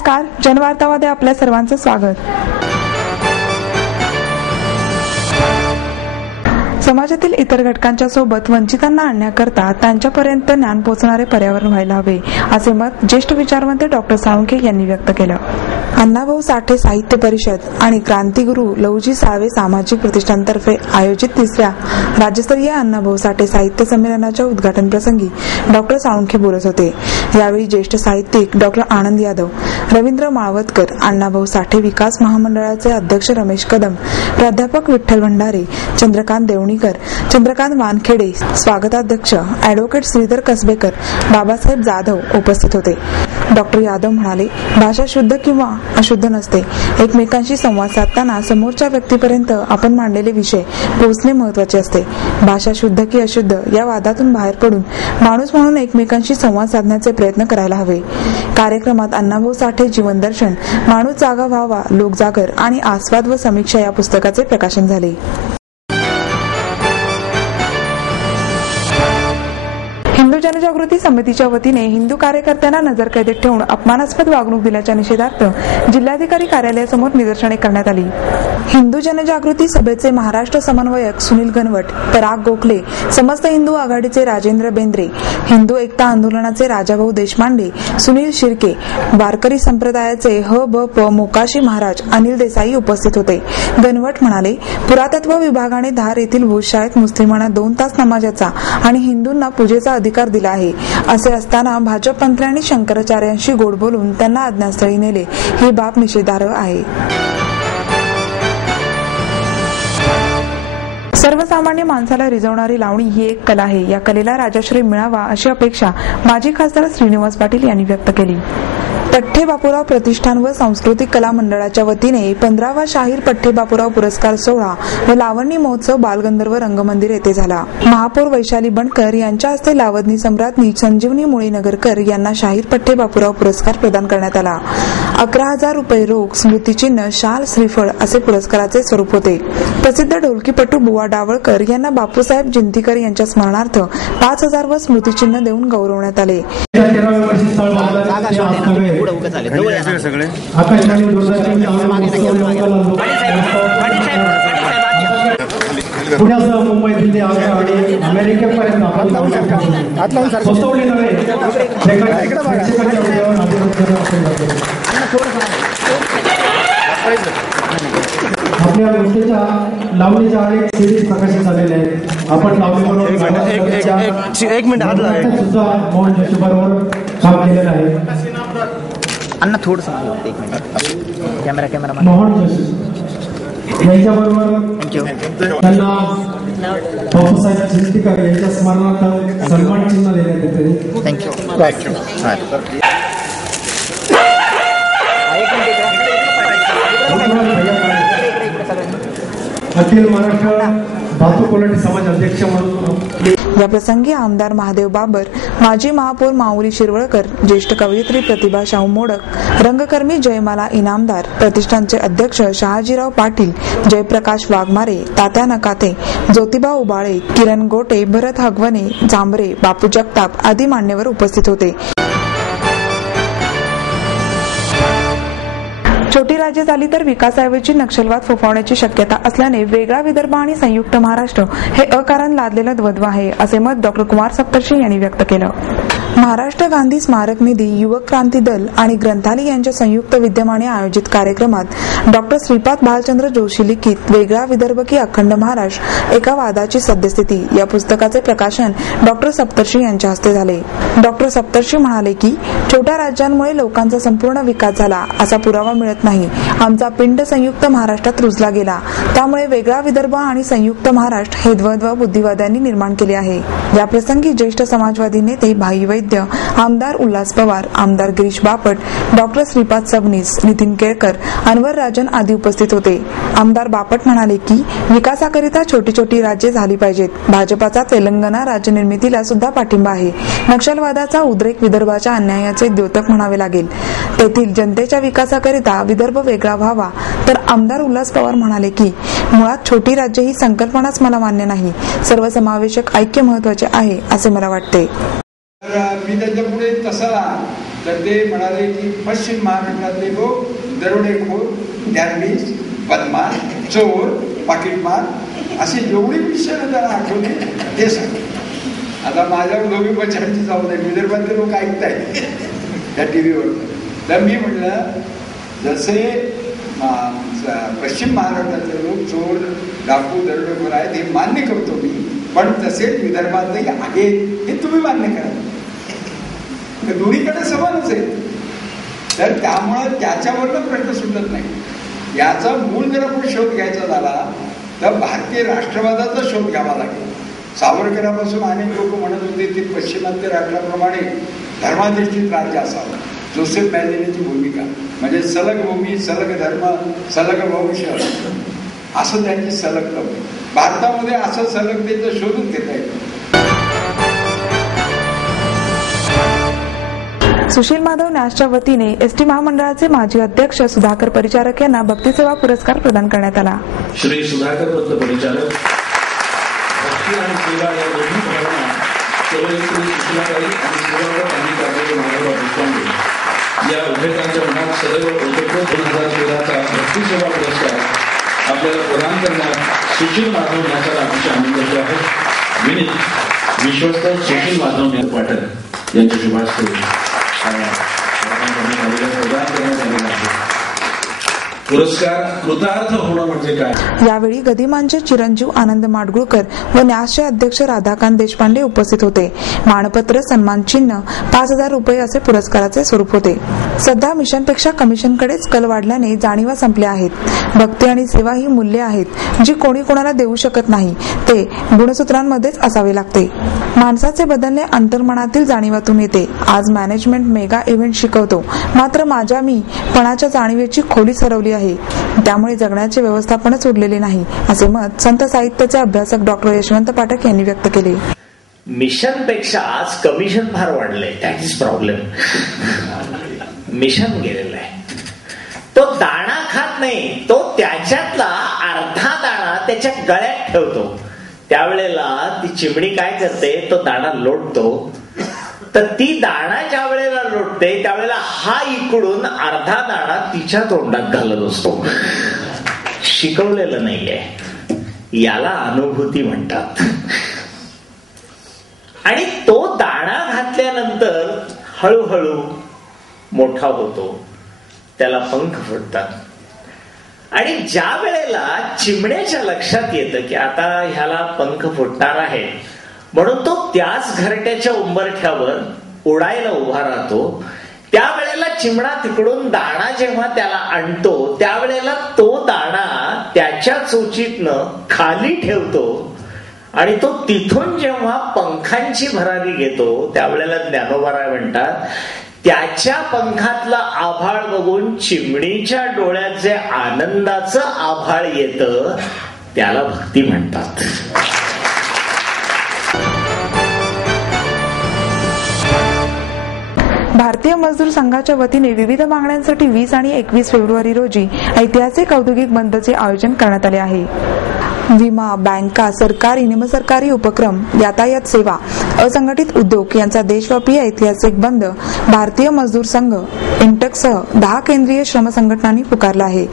नमस्कार, जनवार्तामध्ये आपल्या सर्वांचं स्वागत। समाजातील इतर घटकांच्या सोबत वंचितांना आणण्याकरता त्यांच्यापर्यंत ज्ञान पोहोचणारे पर्यावरण व्हायला हवे, असे मत ज्येष्ठ विचारवंत डॉक्टर साळुंखे यांनी व्यक्त केलं। अण्णाभाऊ साठे साहित्य परिषद आणि क्रांतिगुरू लहुजी साळवे सामाजिक प्रतिष्ठानतर्फे आयोजित तिसऱ्या राज्यस्तरीय अण्णाभाऊ साठे साहित्य संमेलनाच्या उद्घाटन प्रसंगी डॉक्टर साळुंखे बोलत होते। यावेळी ज्येष्ठ साहित्यिक डॉक्टर आनंद यादव, रवींद्र माळवतकर, अण्णाभाऊ साठे विकास महामंडळाचे अध्यक्ष रमेश कदम, प्राध्यापक विठ्ठल भंडारे, चंद्रकांत देवणीकर, चंद्रकांत वानखेडे, स्वागताध्यक्ष ॲडव्होकेट श्रीधर कसबेकर, बाबासाहेब जाधव उपस्थित होते। डॉक्टर यादव म्हणाले, भाषा शुद्ध किंवा अशुद्ध नसते, एकमेकांशी संवाद साधताना समोरच्या व्यक्तीपर्यंत आपण मांडलेले विषय पोहोचणे महत्त्वाचे असते। भाषा शुद्ध की अशुद्ध या वादातून बाहेर पडून माणूस म्हणून एकमेकांशी संवाद साधण्याचे प्रयत्न करायला हवे। कार्यक्रमात अण्णाभाऊ साठे जीवन दर्शन, माणूस जागा व्हावा, लोक जागर आणि आस्वाद व समीक्षा या पुस्तकाचे प्रकाशन झाले। हिंदू जनजागृती समितीच्या वतीने हिंदू कार्यकर्त्यांना नजरकैदेत ठेवून अपमानास्पद वागणूक दिल्याच्या निषेधार्थ जिल्हाधिकारी कार्यालयासमोर निदर्शने करण्यात आली। हिंदू जनजागृती सभेचे महाराष्ट्र समन्वयक सुनील गणवट, पराग गोखले, समस्त हिंदू आघाडीचे राजेंद्र बेंद्रे, हिंदू एकता आंदोलनाचे राजाभाऊ देशपांडे, सुनील शिर्के, वारकरी संप्रदायाचे ह.ब.प. मोकाशी महाराज, अनिल देसाई उपस्थित होते। गणवट म्हणाले, पुरातत्व विभागाने धार येथील भूशाळेत मुस्लिमांना 2 तास नमाजाचा आणि हिंदूंना पूजेचा अधिकार दिला आहे। असे असताना भाजप मंत्र्यांनी शंकराचार्यांशी गोड बोलून त्यांना अज्ञातस्थळी नेले, ही बाब निषेधार्ह आहे। सर्वसामान्य माणसाला रिझवणारी लावणी ही एक कला आहे। या कलेला राजाश्रय मिळावा अशी अपेक्षा माजी खासदार श्रीनिवास पाटील यांनी व्यक्त केली। पठ्ठे बापूराव प्रतिष्ठान व सांस्कृतिक कला मंडळाच्या वतीने 15वा शाहीर पठ्ठे बापूराव पुरस्कार सोहळा व लावणी महोत्सव बालगंधर्व रंगमंदिर येथे झाला। महापौर वैशाली बंडकर यांच्या हस्ते लावणी सम्राज्ञी संजीवनी मुळीनगरकर यांना शाहीर पठ्ठे बापूराव पुरस्कार प्रदान करण्यात आला। 11,000 रुपये रोख, स्मृतिचिन्ह, शाल, श्रीफळ असे पुरस्काराचे स्वरूप होते। प्रसिद्ध ढोलकीपटू बुवा डावळकर यांना बापूसाहेब जिंतीकर यांच्या स्मरणार्थ 5,000 व स्मृतिचिन्ह देऊन गौरवण्यात आले। पुण्यासह मुंबई, दिल्ली आणि अमेरिकेपर्यंत आपल्या गोष्टीच्या लावणीच्या अनेक सिरीज प्रकाशित झालेल्या आहेत। आपण लावणीबरोबर एक मिनिट सुद्धा मोहन जोशी बरोबर काम केलेलं आहे। अन्ना थोडं सांगा, एक मिनिट, कॅमेरा मोहन जोशी यांच्याबरोबर त्यांना बापूसाहेब जिंतीकर यांच्या स्मरणार्थ सन्मान चिन्ह देण्यात येते। थँक्यू। अखिल महाराष्ट्र भातुकोलटी समाज अध्यक्ष म्हणून या प्रसंगी आमदार महादेव बाबर, माजी महापौर माऊली शिरवळकर, ज्येष्ठ कवयित्री प्रतिभा शाहू मोडक, रंगकर्मी जयमाला इनामदार, प्रतिष्ठानचे अध्यक्ष शहाजीराव पाटील, जयप्रकाश वाघमारे, तात्या नकाते, ज्योतिबा उबाळे, किरण गोटे, भरत हगवणे, जांभरे, बापू जगताप आदी मान्यवर उपस्थित होते। छोटी राज्य झाली तर विकासाऐवजी नक्षलवाद फोफावण्याची शक्यता असल्याने वेगळा विदर्भ आणि संयुक्त महाराष्ट्र हे अकारण लादलेलं द्वंद्व आहे, असे मत डॉक्टर कुमार सप्तर्षी यांनी व्यक्त केलं। महाराष्ट्र गांधी स्मारक निधी, युवक क्रांती दल आणि ग्रंथालय यांच्या संयुक्त विद्यमाने आयोजित कार्यक्रमात डॉक्टर श्रीपाद भालचंद्र जोशी लिखित वेगळा विदर्भ की अखंड महाराष्ट्र, एका वादाची सद्यस्थिती या पुस्तकाचे प्रकाशन डॉक्टर सप्तर्षी यांच्या हस्ते झाले। डॉक्टर सप्तर्षी म्हणाले की छोट्या राज्यांमुळे लोकांचा संपूर्ण विकास झाला असा पुरावा मिळत नाही। आमचा पिंड संयुक्त महाराष्ट्रात रुजला गेला, त्यामुळे वेगळा विदर्भ आणि संयुक्त महाराष्ट्र हे द्वंद्व बुद्धिवाद्यांनी निर्माण केले आहे। या प्रसंगी ज्येष्ठ समाजवादी नेते भाई वैद्य, आमदार उल्हास पवार, आमदार गिरीश बापट, डॉक्टर श्रीपाद सबनीस, नितीन केळकर, अनवर राजन आदी उपस्थित होते। आमदार बापट म्हणाले की विकासाकरिता छोटी छोटी राज्ये झाली पाहिजेत। भाजपाचा तेलंगणा राज्य निर्मितीला सुद्धा पाठिंबा आहे। नक्षलवादाचा उद्रेक विदर्भाच्या अन्यायाचे द्योतक म्हणावे लागेल। तेथील जनतेच्या विकासाकरिता विदर्भ वेगळा व्हावा। तर आमदार उल्हास पवार म्हणाले की मुळात छोटी राज्य ही संकल्पनाच मला मान्य नाही, सर्वसमावेशक ऐक्य महत्त्वाचे आहे असे मला वाटते। मी त्यांच्या पुढे तसा तर ते म्हणाले की पश्चिम महाराष्ट्रातले लोक दरोडेखोर, गॅरबीज, बदमाश, चोर, पाकिटमार अशी जेवढी विषय त्यांना आठवली ते सांग. आता माझ्यावर दोघी पक्षांची जाऊ नये, विदर्भातले लोक ऐकतायत त्या टीव्हीवर. तर मी म्हटलं जसे पश्चिम महाराष्ट्रातले लोक चोर, डाकू, दरोडेखोर आहेत हे मान्य करतो मी, पण तसेच विदर्भातही आहे हे तुम्ही मान्य करा. दोन्हीकडे समानच आहे. तर त्यामुळं त्याच्यावरनं प्रश्न सुटत नाही. याचा मूळ जर आपण शोध घ्यायचा झाला तर भारतीय राष्ट्रवादाचा शोध घ्यावा लागेल. सावरकरापासून अनेक लोक म्हणत होते की पश्चिमात्य राष्ट्राप्रमाणे धर्माधिष्ठित राज्य असावं. जोसेफ मॅलेनीची भूमिका म्हणजे सलग भूमी, सलग धर्म, सलग वंश असं त्यांची सलग होती. भारतामध्ये असं सलगतेचं शोधून घेता येतं. सुशील माधव न्यासच्या वतीने एसटी महामंडळाचे माजी अध्यक्ष सुधाकर परिचारक यांना भक्तिसेवा पुरस्कार प्रदान करण्यात आला. श्री सुधाकर दत्त परिचारक भक्ती आणि सेवा या दोन्ही भावना केवळ श्री सुशीलाताई आणि सुधाकर यांनी काढलेले माधवराव देशपांडे या उभयतांच्या मनात सदैव ओतप्रोत 2013चा भक्तिसेवा पुरस्कार आपल्याला प्रदान करण्यात सुशील माधव न्यासाला अतिशय आनंदाचे आहे. विनीत विश्वस्त सुशील माधव न्यास पाठक यांच्या शुभास्ते पुरस्कार कृतार्थ होणं म्हणजे काय. यावेळी गदिमांचे चिरंजीव आनंद माडगुळकर व न्यासचे अध्यक्ष राधाकांत देशपांडे उपस्थित होते. मानपत्र, सन्मान चिन्ह, 5,000 रुपये असे पुरस्काराचे स्वरूप होते. सध्या मिशनपेक्षा कमिशनकडेच कल वाढल्याने जाणीवा संपल्या आहेत. भक्ती आणि सेवा ही मूल्ये आहेत जी कोणी कोणाला देऊ शकत नाही, ते गुणसूत्रांमध्येच असावे लागते. माणसाचे बदलणे अंतर्मनातील जाणीवातून येते. आज मॅनेजमेंट मेगा इव्हेंट शिकवतो, मात्र माझ्या मी पणाच्या जाणीवेची खोलीच हरवली आहे. त्यामुळे जगण्याचे व्यवस्थापनच उरलेले नाही, असे मत संत साहित्याचे अभ्यासक डॉक्टर यशवंत पाठक यांनी व्यक्त केले. मिशन पेक्षा आज कमिशन फार वाढलंय. That is problem. मिशन गेलेलं आहे. तो दाणा खात नाही, तो त्याच्यातला अर्धा दाणा त्याच्या गळ्यात ठेवतो. त्यावेळेला ती चिमणी काय करते, तो दाणा लोटतो. तर ती दाणा ज्या वेळेला लोटते त्यावेळेला हा इकडून अर्धा दाणा तिच्या तोंडात घालत असतो. शिकवलेलं नाहीये. याला अनुभूती म्हणतात. आणि तो दाणा घातल्यानंतर हळूहळू मोठा होतो, त्याला पंख फुटतात. आणि ज्या वेळेला चिमण्याच्या लक्षात येतं की आता ह्याला पंख फुटणार आहे, म्हणून तो त्याच घरट्याच्या उंबरठ्यावर उडायला उभा राहतो. त्यावेळेला चिमणा तिकडून दाणा जेव्हा त्याला आणतो त्यावेळेला तो दाणा त्याच्या चोचीतनं खाली ठेवतो आणि तो तिथून जेव्हा पंखांची भरारी घेतो त्यावेळेला ज्ञानोबा म्हणतात त्याच्या पंखातलं आभाळ बघून चिमणीच्या डोळ्यात जे आनंदाचं आभाळ येतं त्याला भक्ती म्हणतात. भारतीय मजदूर संघाच्या वतीने विविध मागण्यांसाठी 20 आणि 21 फेब्रुवारी रोजी ऐतिहासिक औद्योगिक बंदचे आयोजन करण्यात आले आहे. विमा, बँका, सरकारी, निमसरकारी उपक्रम, यातायात सेवा, असंघटित उद्योग यांचा देशव्यापी ऐतिहासिक बंद भारतीय मजदूर संघ, इंटकसह 10 केंद्रीय श्रम संघटनांनी पुकारला आहे.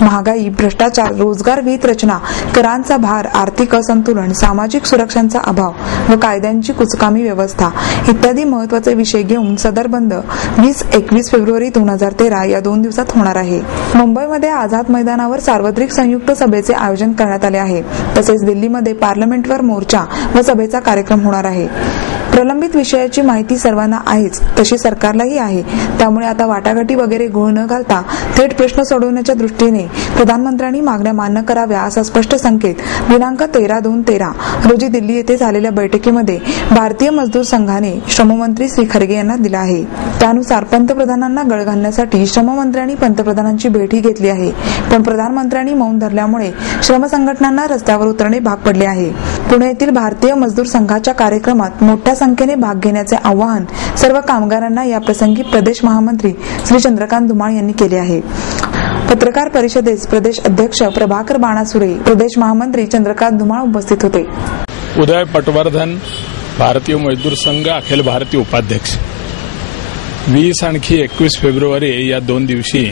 महागाई, भ्रष्टाचार, रोजगार विहित रचना, करांचा भार, आर्थिक असंतुलन, सामाजिक सुरक्षांचा अभाव व कायद्यांची कुचकामी व्यवस्था इत्यादी महत्वाचे विषय घेऊन सदर बंद 20-21 फेब्रुवारी 2013 या 2 दिवसात होणार आहे. मुंबईमध्ये आझाद मैदानावर सार्वत्रिक संयुक्त सभेचे आयोजन करण्यात आले आहे. तसेच दिल्लीमध्ये पार्लमेंटवर मोर्चा व सभेचा कार्यक्रम होणार आहे. प्रलंबित विषयाची माहिती सर्वांना आहेच, तशी सरकारलाही आहे. त्यामुळे आता वाटाघाटी वगैरे घोळ न घालता थेट प्रश्न सोडवण्याच्या दृष्टीने प्रधानमंत्र्यांनी मागण्या मान्य कराव्या असा स्पष्ट संकेत दिनांक 13/2/13 रोजी दिल्ली येथे झालेल्या बैठकीमध्ये भारतीय मजदूर संघाने श्रममंत्री श्री खरगे यांना दिला आहे. त्यानुसार पंतप्रधानांना गळ घालण्यासाठी श्रममंत्र्यांनी पंतप्रधानांची भेटी घेतली आहे. पण प्रधानमंत्र्यांनी मौन धरल्यामुळे श्रम संघटनांना रस्त्यावर उतरणे भाग पडले आहे. पुणे येथील भारतीय मजदूर संघाच्या कार्यक्रमात मोठ्या संख्येने भाग घेण्याचे आवाहन सर्व कामगारांना याप्रसंगी प्रदेश महामंत्री श्री चंद्रकांत धुमाळ यांनी केले आहे. पत्रकार परिषदेस प्रदेश अध्यक्ष प्रभाकर बाणासुरे, प्रदेश महामंत्री चंद्रकांत धुमाळ उपस्थित होते. उदय पटवर्धन, भारतीय मजदूर संघ अखिल भारतीय उपाध्यक्ष. 20 आणखी 21 फेब्रुवारी या 2 दिवशी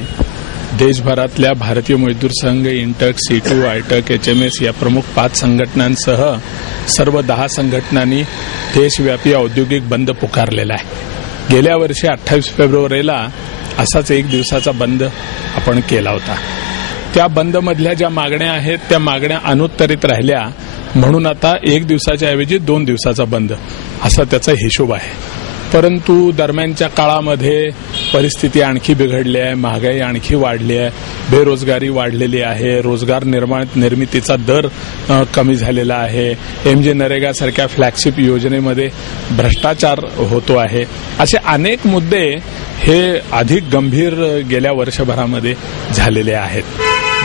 देशभरातल्या भारतीय मजदूर संघ, इंटक, C2, आयटक, HMS या प्रमुख 5 संघटनांसह सर्व 10 संघटनांनी देशव्यापी औद्योगिक बंद पुकारलेला आहे. गेल्या वर्षी 28 फेब्रुवारीला असाच 1 दिवसाचा बंद आपण केला होता. त्या बंदमधल्या ज्या मागण्या आहेत त्या मागण्या अनुत्तरित राहिल्या म्हणून आता 1 दिवसाच्या ऐवजी 2 दिवसाचा बंद असा त्याचा हिशोब आहे. परंतु दरम्यानच्या काळामध्ये परिस्थिती आणखी बिघडली आहे, महागाई आणखी वाढली आहे, बेरोजगारी वाढलेली आहे, रोजगार निर्मितीचा दर कमी झालेला आहे, MG नरेगा सारख्या फ्लॅगशिप योजनेमध्ये भ्रष्टाचार होतो आहे. असे अनेक मुद्दे हे अधिक गंभीर गेल्या वर्षभरामध्ये झालेले आहेत.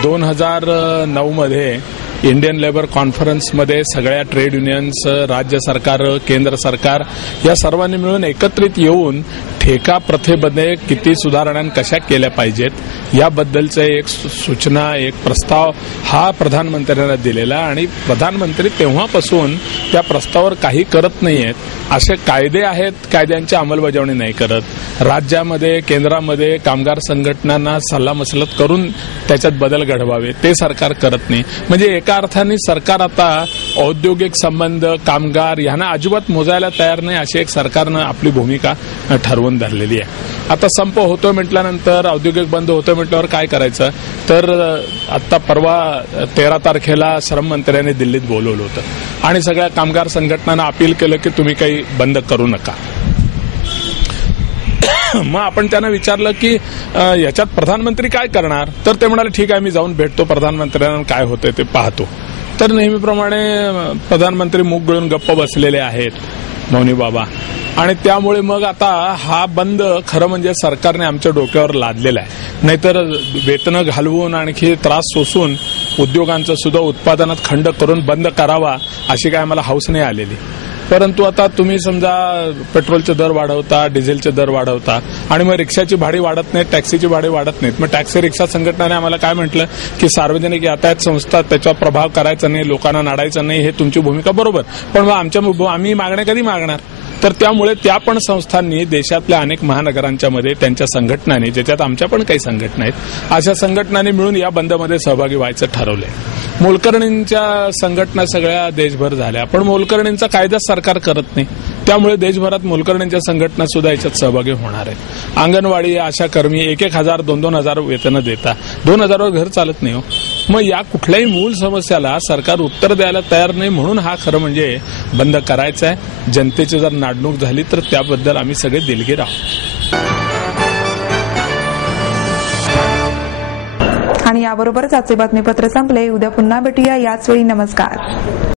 2009 मध्ये इंडियन लेबर कॉन्फरन्समध्ये सगळ्या ट्रेड युनियन्स, राज्य सरकार, केंद्र सरकार या सर्वांनी मिळून एकत्रित येऊन ठेका प्रथेमध्ये किती सुधारणा कशा केल्या पाहिजेत याबद्दलचे एक सूचना, एक प्रस्ताव हा प्रधानमंत्र्यांना दिलेला आणि प्रधानमंत्री तेव्हापासून त्या प्रस्तावावर काही करत नाहीयेत. असे कायदे आहेत, कायद्यांची अंमलबजावणी नाही करत. राज्यामध्ये, केंद्रामध्ये कामगार संघटनांना सल्लामसलत करून त्याच्यात बदल घडवावे ते सरकार करत नाही. म्हणजे एका अर्थाने सरकार आता औद्योगिक संबंध, कामगार यांना अजिबात मोजायला तयार नाही अशी एक सरकारनं आपली भूमिका ठरवून धरलेली आहे. आता संप होतोय म्हटल्यानंतर, औद्योगिक बंद होतोय म्हटल्यावर काय करायचं, तर आता परवा 13 तारखेला श्रम मंत्र्यांनी दिल्लीत बोलवलं होतं आणि सगळ्या कामगार संघटनांना अपील केलं की तुम्ही काही बंद करू नका. मग आपण त्यांना विचारलं की याच्यात प्रधानमंत्री काय करणार, तर ते म्हणाले ठीक आहे मी जाऊन भेटतो प्रधानमंत्र्यांना, काय होतंय ते पाहतो. तर नेहमीप्रमाणे प्रधानमंत्री मूग गिळून गप्प बसलेले आहेत मौनी बाबा. आणि त्यामुळे मग आता हा बंद खरं म्हणजे सरकारने आमच्या डोक्यावर लादलेला आहे. नाहीतर वेतनं घालवून आणखी त्रास सोसून उद्योगांचं सुद्धा उत्पादनात खंड करून बंद करावा अशी काय आम्हाला हौस नाही आलेली. परंतु आता तुम्ही समजा पेट्रोलचे दर वाढवता, डिझेलचे दर वाढवता आणि मग रिक्षाची भाडी वाढत नाहीत, टॅक्सीची भाडी वाढत नाहीत. मग टॅक्सी रिक्षा संघटनेने आम्हाला काय म्हटलं की सार्वजनिक यातायात संस्था त्याच्यावर प्रभाव करायचा नाही, लोकांना नाडायचं नाही, हे तुमची भूमिका बरोबर, पण मग आम्ही मागण्या कधी मागणार. तर त्यामुळे त्या पण संस्थांनी देशातल्या अनेक महानगरांच्या मध्ये त्यांच्या संघटनांनी, ज्याच्यात आमच्या पण काही संघटना आहेत, अशा संघटनांनी मिळून या बंदमध्ये सहभागी व्हायचं ठरवलंय. मोलकरणींच्या संघटना सगळ्या देशभर झाल्या, पण मोलकरणींचा कायदा सरकार करत नाही. त्यामुळे देशभरात मोलकरणींच्या संघटना सुद्धा याच्यात सहभागी होणार आहेत. अंगणवाडी, आशा कर्मी 1,000, 2,000 वेतनं देता, 2,000 वर घर चालत नाही हो. मग या कुठल्याही मूळ समस्याला सरकार उत्तर द्यायला तयार नाही, म्हणून हा खरं म्हणजे बंद करायचा आहे. जनतेची जर नाडणूक झाली तर त्याबद्दल आम्ही सगळे दिलगीर आहोत. आणि याबरोबरच आजचे बातमीपत्र संपले. उद्या पुन्हा भेटूया याच वेळी. नमस्कार.